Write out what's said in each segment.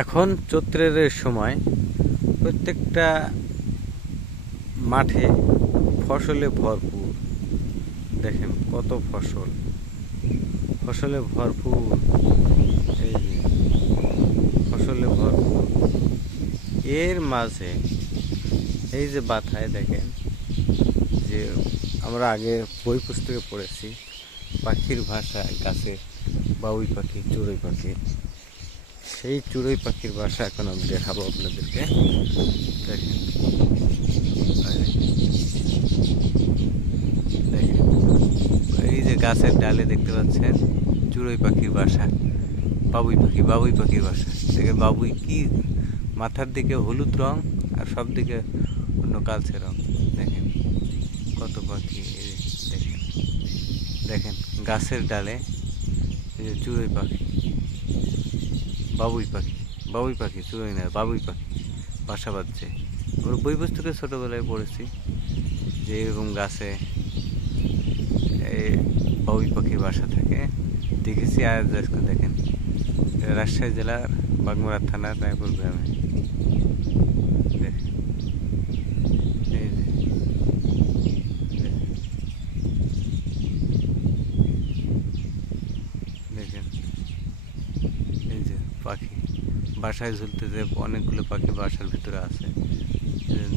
এখন চৈত্রের সময় প্রত্যেকটা মাঠে ফসলে ভরপুর। দেখেন কত ফসলে ভরপুর। এই যে ফসলে ভরপুর, এর মাঝে এই যে বাথায় দেখেন যে আমরা আগে বই পুস্তকে পড়েছি পাখির ভাষা গাছে বাবুই পাখি, চড়ুই পাখি। সেই চড়ুই পাখির বাসা এখন আমি দেখাবো আপনাদেরকে। দেখেন দেখেন এই যে গাছের ডালে দেখতে পাচ্ছেন চড়ুই পাখির বাসা, বাবুই পাখির বাসা। দেখেন বাবুই কি মাথার দিকে হলুদ রং আর সব দিকে অন্য কালচে রং। দেখেন কত পাখি। দেখেন দেখেন গাছের ডালে এই যে চড়ুই পাখি, বাবুই পাখি চড়ুই না, বাবুই পাখি বাসা বাঁধছে। ওর বই পুস্তকে ছোটোবেলায় পড়েছি যে এরকম গাছে এই বাবুই পাখির বাসা থাকে, দেখেছি। আর দেখেন রাজশাহী জেলার বাগমারা থানার রায়পুর গ্রামে। দেখেন এই যে দেখেন এই যে পাখি বাসায় ঝুলতেছে, অনেকগুলো পাখি বাসার ভিতরে আছে। দেখেন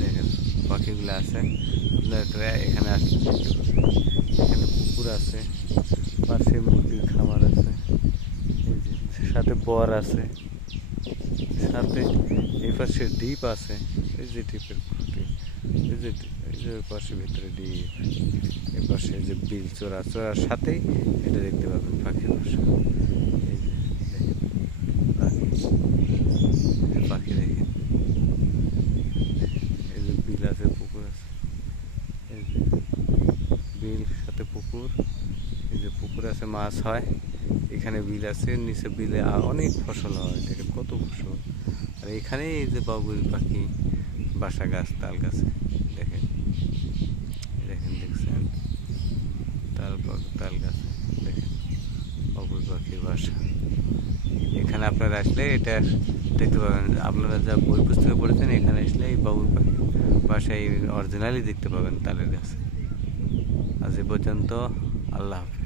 দেখেন পাখিগুলো আছে। আপনারা এখানে আসলে দেখতে পাবেন, এখানে পুকুর আছে, পাশে মুরগির খামার আছে, এই যে সাথে বর আছে, সাথে এই পাশে ডিপ আছে। এই যে ডিপের খুঁটি, এই যে পাশে ভিতরে ডিপ, এই পাশে যে বিল চোরার সাথেই এটা দেখতে পাবেন পাখির বাসা। এই যে দেখেন পাখি দেখেন, এই যে বিল আছে, পুকুর আছে, এই যে বিল সাথে পুকুর, এই যে পুকুর আছে মাছ হয়, এখানে বিল আছে, নিচে বিলে অনেক ফসল হয়। দেখেন কত ফসল। আর এখানে এই যে বাবুই পাখি বাসা, গাছ তাল গাছে। দেখেন দেখেন দেখছেন তাল গাছে। দেখেন বাবুই পাখির বাসা। এখানে আপনারা আসলে এটা দেখতে পাবেন। আপনারা যা বই পুস্তকে পড়েছেন এখানে আসলে এই বাবুই পাখি বাসা এই অরিজিনালি দেখতে পাবেন তালের গাছে। আজ এ পর্যন্ত, আল্লাহ হাফেজ।